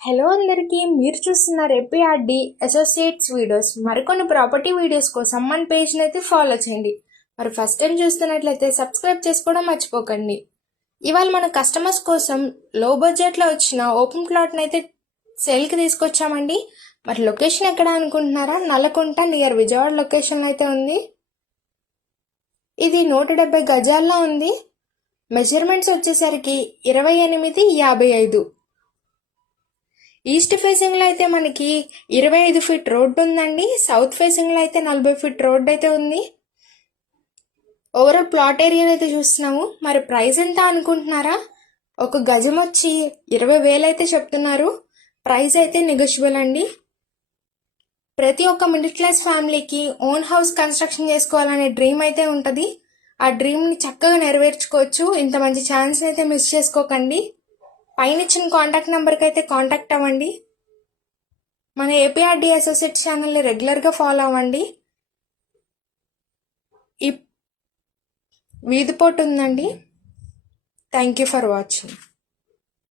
Hello అందరికీ, మీరు చూస్తున్నారు ఏపీఆర్డి అసోసియేట్స్ వీడియోస్. మరికొన్ని ప్రాపర్టీ వీడియోస్ కోసం మన పేజ్ని అయితే ఫాలో చేయండి. మరి ఫస్ట్ టైం చూస్తున్నట్లయితే సబ్స్క్రైబ్ చేసుకోవడం మర్చిపోకండి. ఇవాళ మన కస్టమర్స్ కోసం లో బడ్జెట్లో వచ్చిన ఓపెన్ ప్లాట్ని అయితే సేల్కి తీసుకొచ్చామండి. మరి లొకేషన్ ఎక్కడ అనుకుంటున్నారా? నల్లకుంట నియర్ విజయవాడ లొకేషన్ అయితే ఉంది. ఇది 170 గజాల్లో ఉంది. మెజర్మెంట్స్ వచ్చేసరికి 28x55. ఈస్ట్ ఫేసింగ్లో అయితే మనకి 25 ఫీట్ రోడ్డు ఉందండి. సౌత్ ఫేసింగ్లో అయితే 40 ఫీట్ రోడ్డు అయితే ఉంది. ఓవరాల్ ప్లాట్ ఏరియా అయితే చూస్తున్నాము. మరి ప్రైస్ ఎంత అనుకుంటున్నారా? ఒక గజం వచ్చి 20,000 అయితే చెప్తున్నారు. ప్రైస్ అయితే నెగోషియబుల్ అండి. ప్రతి ఒక్క మిడిల్ క్లాస్ ఫ్యామిలీకి ఓన్ హౌస్ కన్స్ట్రక్షన్ చేసుకోవాలనే డ్రీమ్ అయితే ఉంటుంది. ఆ డ్రీమ్ని చక్కగా నెరవేర్చుకోవచ్చు. ఇంత మంచి ఛాన్స్ అయితే మిస్ చేసుకోకండి. పైన ఇచ్చిన కాంటాక్ట్ నెంబర్కి అయితే కాంటాక్ట్ అవ్వండి. మన ఏపీఆర్డి అసోసియేట్ ఛానల్ని రెగ్యులర్గా ఫాలో అవ్వండి. ఈ వీధిపోటు ఉందండి. Thank you for watching.